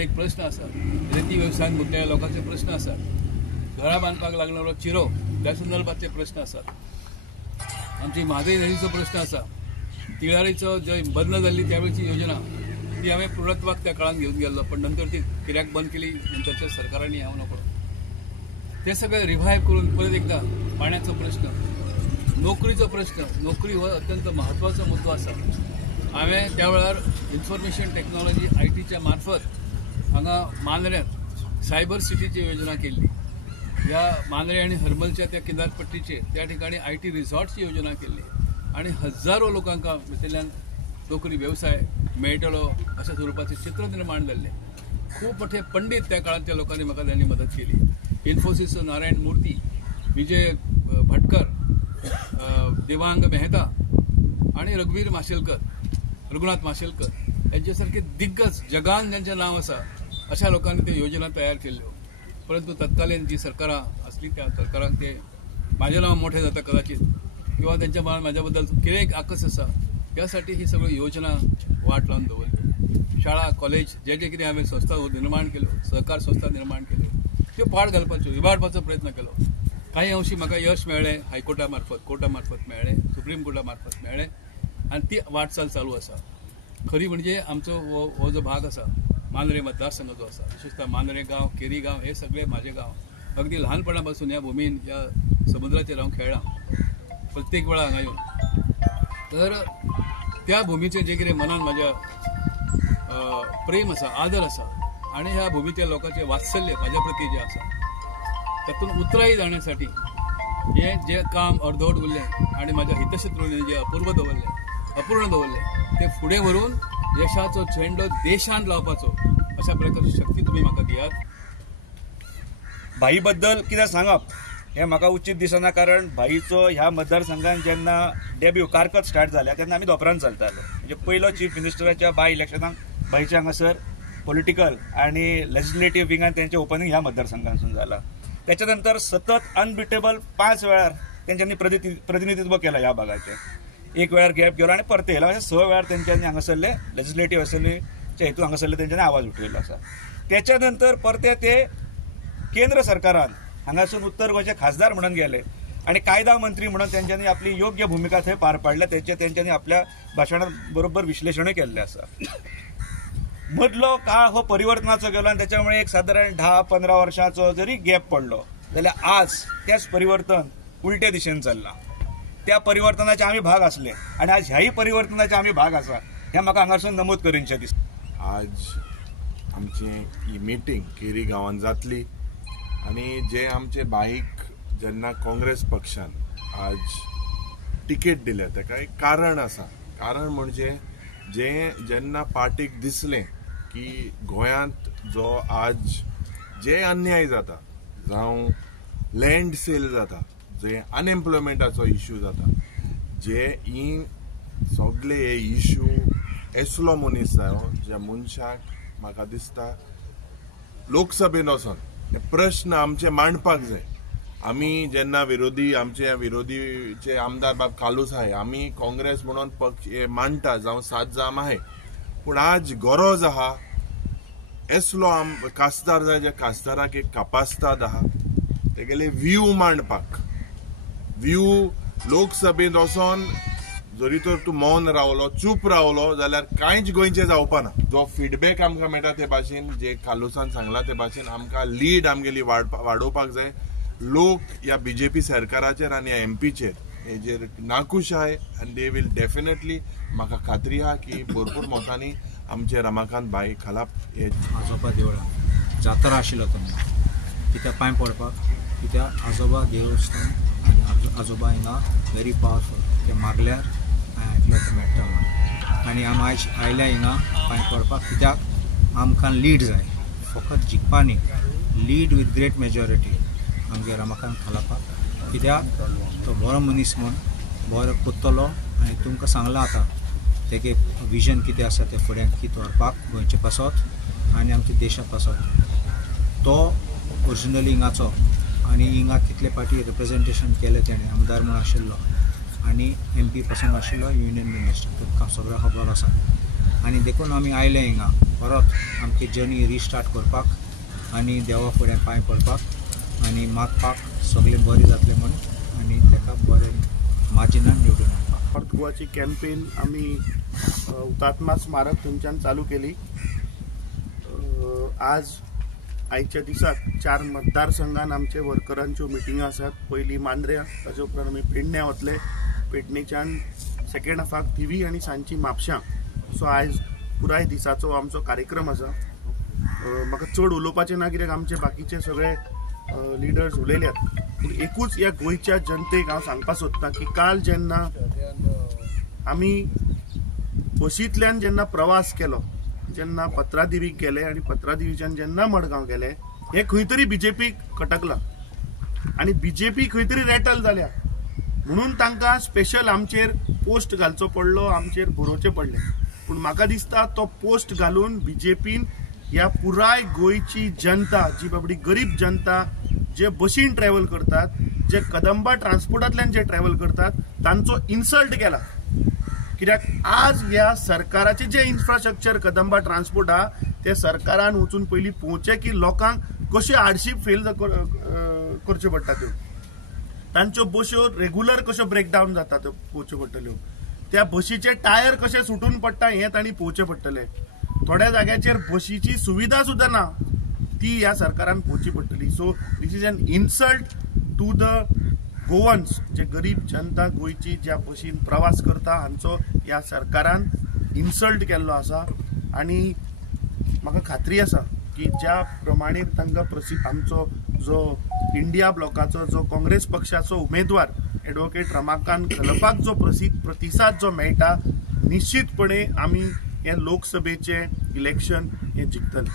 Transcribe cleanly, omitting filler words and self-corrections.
एक प्रश्न आसा, रेती व्यवसायात गुंतलेल्या लोकांचे प्रश्न आसात, घरां बांदपाक लागणारो चिरो त्या संदर्भातले प्रश्न आसात, आमची म्हादय नदीचो प्रश्न आसा, तिळारीचो जंय बंद जाल्ली त्यावेळची योजना ती हांवें पूर्णत्वाक त्या काळात घेऊन गेल्लो, पण नंतर ती कित्याक बंद केली नंतरच्या सरकारांनी हांव नको ते सगळें रिवायव करून परत एकदा पाण्याचो प्रश्न, नोकरीचो प्रश्न, नोकरी हो अत्यंत महत्वाचो मुद्दो आसा। हांवें त्या वेळार इन्फॉर्मेशन टेक्नॉलॉजी ITच्या मार्फत हांगा मांद्र्यांत सायबर सिटीची योजना केल्ली। ह्या मांद्रे आनी हरमलच्या त्या किनारपट्टीचेर त्या ठिकाणी IT रिसॉर्ट्सची योजना केल्ली आणि हजारो लोकांका भितरल्यान नोकरी व्यवसाय मेळटलो अशा स्वरूपाचे चित्र निर्माण जाल्ले। खूप मोठे पंडित त्या काळातल्या लोकांनी म्हाका त्यांनी मदत केली। इन्फोसिसचो नारायण मूर्ती, विजय भटकर, देवांग मेहता आणि रघुनाथ माशेलकर यांच्यासारखे दिग्गज जगान ज्यांचे नाव आसा अशा लोकांनी ते योजना तयार केल्ल्यो। परंतु तत्कालीन जी सरकारां असली त्या सरकारांक ते माझे नाव मोठे जाता कदाचित किंवा त्यांच्या मनात माझ्या बद्दल कितें आकस आसा यासाठी ही सगळी योजना वाट लावन दवरली। शाळा कॉलेज जे जे कितें हांवें संस्था निर्माण केल्यो, सहकार संस्था निर्माण केल्यो त्यो पाड घालपाचो इबाडपाचो प्रयत्न केलो। काही अंशी म्हाका यश मेळ्ळें, हायकोर्टा मार्फत कोर्टा मार्फत मेळ्ळें, सुप्रीम कोर्टा मार्फत मेळ्ळें आणि ती वाटचाल चालू आसा। खरी म्हणजे आमचो हो जो भाग आसा मांद्रे मतदारसंघ जो आसा, विशेषतः मांद्रे गांव, केरी गांव हे सगळे माझे गांव। अगदी लहानपणा पासून ह्या भूमीन या समुद्राचेर हांव खेळ्ळां प्रत्येक वेळा हांगा येवन। तर त्या भूमीचें जे कितें मनान म्हाज्या प्रेम आसा, आदर आसा आणि ह्या भूमीच्या लोकांचे वात्सल्य म्हाज्या प्रती जे आसा तातूंत उतराई जाण्यासाठी हे जे काम अर्दवट उरलें आणि माझ्या हितशत्रूंनी जे अपूर्ण दवरले ते फुडें व्हरून यशाचो झेंडो देशांत लावपाचो अशा प्रकारची शक्ती तुम्ही म्हाका दियात। भाई बद्दल कितें सांगप हे म्हाका उचित दिसना, कारण भाईचो ह्या मतदारसंघात जेन्ना डेब्यू कारकत स्टार्ट जाल्या तेन्ना आमी दोपरान चलतालो। म्हणजे पयलो चीफ मिनिस्टराच्या बाय इलेक्शनाक भाईच्या हांगासर पॉलिटिकल आणि लेजिस्लेटिव्ह विंगान त्यांचे ओपनिंग ह्या मतदारसंघातून जाला। त्याच्या नंतर सतत अनबिटेबल 5 वेळार त्यांच्यानी प्रतिनिधित्व केलं ह्या भागाचे। एक वेळार गॅप गेलो आणि परत येयला, अशें 6 वेळार त्यांच्यानी हांगासरले लेजिस्लेटिव्ह असेंब्लीच्या हेतून हांगासरले त्यांच्यानी आवाज उठयल्लो आसा। त्याच्या नंतर परते ते केंद्र सरकारान हांगासून उत्तर गोंयचे खासदार म्हणून गेले आणि कायदा मंत्री म्हणून त्यांच्यानी आपली योग्य भूमिका थंय पार पाडल्या। त्यांच्यानी आपल्या भाशणात बरोबर विश्लेषणय केल्लें आसा। मदलो काळ हो परिवर्तनाचो गेलो आणि त्याच्यामुळे एक साधारण 10-15 वर्षांचो जरी गॅप पडलो जाल्यार आज तेच परिवर्तन उलट्या दिशेन चल्लां। त्या परिवर्तनाचे आमी भाग असले आणि आज ह्याही परिवर्तनाचे आमी भाग आसा हे म्हाका हांगासून नमूद करूंचे दिसता। आज आमची ही मीटिंग केरी गांवांत जातली आणि जे आमचे भाईक जेन्ना काँग्रेस पक्षान आज तिकेट दिल्या ताका एक कारण आसा। कारण म्हणजे जेन्ना पार्टीक दिसलें की गोंयांत जो आज जे अन्याय जाता, जावं लँड सेल जाता, जे अनएम्प्लॉयमेंटाचो इश्यू जाता, जे ही सगळे हे इश्यू असलो मनीस जायो ज्या मनशाक म्हाका दिसता लोकसभेन वचोन प्रश्न आमचे मांडपाक जाय। आमी जेन्ना आमचे विरोधीचे आमदार बाब कालूसाय आमी काँग्रेस म्हणून पक्ष हे मांडटा, जावं 7 जाम आहे, पूण आज गरज आहा असलो खासदार जाय ज्या खासदाराक एक कपासताद आहा तेगेले व्ह्यू मांडपाक। व्ह्यू लोकसभेत वचोन जरी तर तूं मौन रावलो, चूप रावलो जाल्यार कांयच गोंयचें जावपाना। जो फीडबॅक आमकां मेळटा ते भाशेन, जे कालूसान सांगला ते भाशेन आमकां लीड आमगेली वाडोवपाक जाय। लोक या बीजेपी सरकाराचेर आनी एमपीचेर हेजेर नाखुश आहे आनी दे वील डेफिनेटली म्हाका खात्री आहा की भरपूर मोठांनी आमचे रमाकांत भाई खालाप हे आजोबा देवळां जात्रा आशिल्लो तेन्ना कित्याक पांय पडपाक, कित्याक आजोबा देवस्थान आनी आजोबा हिंगा व्हेरी पावरफूल ते मागल्यार आयकल्यार ते मेळटा म्हणून। आनी आमी आयज आयल्या हिंगा पांय पडपाक कित्याक आमकां लीड जाय, फकत जिखपा न्ही, लीड वीथ ग्रेट मेजॉरिटी आमगे रमाकांत खालापाक। कित्याक तो बरो मनीस म्हूण बरो कोत्तलो आनी तुमकां सांगलां आतां तेगे विजन कितें आसा ते फुडें कितें व्हरपाक गोंयचे पासत आनी आमच्या देशा पासत। तो ओरिजिनली हिंगाचो आनी हिंगा कितले पार्टी रिप्रेजेंटेशन केलें तेणें आमदार म्हूण आशिल्लो आनी MP पासून आशिल्लो युनियन मिनिस्टर, तुमकां सगळ्यांक खबर आसा। आनी देखून आमी आयले हिंगा परत आमची जर्नी रिस्टार्ट करपाक आनी देवा फुडें पांय पडपाक आनी मागपाक सगळें बरें जातलें म्हणून आनी ताका बरें मार्जिनान निवडून हाडपाक. नॉर्थ गोवाची कॅम्पेन आम्ही हुतात्मा स्मारक थंयच्यान चालू केली. आज आयच्या दिसाक 4 मतदारसंघान आमचे वर्करांच्यो मिटिंगा आसात. पयली मांद्र्या, ताचे उपरांत आमी पेडण्या वतले, पेडणेच्यान सेकंड हाफाक थिवी आनी सांजची म्हापशां. सो आयज पुराय दिसाचो आमचो कार्यक्रम आसा. म्हाका चड उलोवपाचें ना कित्याक आमचे बाकीचे सगळे लिडर्स उलयल्यात. पूण एकूच ह्या गोंयच्या जनतेक हांव सांगपाक सोदतां की काल जेन्ना आमी बशींतल्यान जेन्ना प्रवास केलो, जेन्ना पत्रादेवीक गेले आनी पत्रादेवीच्यान जेन्ना मडगांव गेले, हे खंय तरी बीजेपीक खटकला आनी बीजेपी खंय तरी रेटल जाल्या म्हणून तांकां स्पेशल आमचेर पोस्ट घालचो पडलो, आमचेर बरोवचें पडलें. पूण म्हाका दिसता तो पोस्ट घालून बीजेपीन ह्या पुराय गोंयची जनता, जी बाबडी गरीब जनता जे बशीन ट्रॅव्हल करतात, जे कदंबा ट्रान्सपोर्टांतल्यान जे ट्रॅव्हल करतात, तांचो इन्सल्ट केला. कित्याक आज ह्या सरकाराचे जे इन्फ्रास्ट्रक्चर कदंबा ट्रान्सपोर्ट हा ते सरकारान वचून पयलीं पोवचे की लोकांक कशे हार्डशीप फेल करच्यो पडटा त्यो, तांच्यो बश्यो रेग्युलर कश्यो ब्रेकडावन जाता त्यो पोवच्यो पडटल्यो, त्या बशीचे टायर कशे सुटून पडटा हें तांणी पोवचें पडटलें. थोड्या जाग्याचेर बशीची सुविधा सुद्दां ना, ती ह्या सरकारान पोवची पडटली. So this is an insult to the Goans, जे गरीब जनता गोंयची ज्या बशीन प्रवास करता हांचो ह्या सरकारान इन्सल्ट केल्लो आसा. आनी म्हाका खात्री आसा की ज्या प्रमाणे तांकां आमचो जो इंडिया ब्लॉकाचो जो काँग्रेस पक्षाचो उमेदवार एडवोकेट रमाकांत खलपाक जो प्रतिसाद जो मेळटा, निश्चितपणे आमी हे लोकसभेचे इलेक्शन हे जिखतले.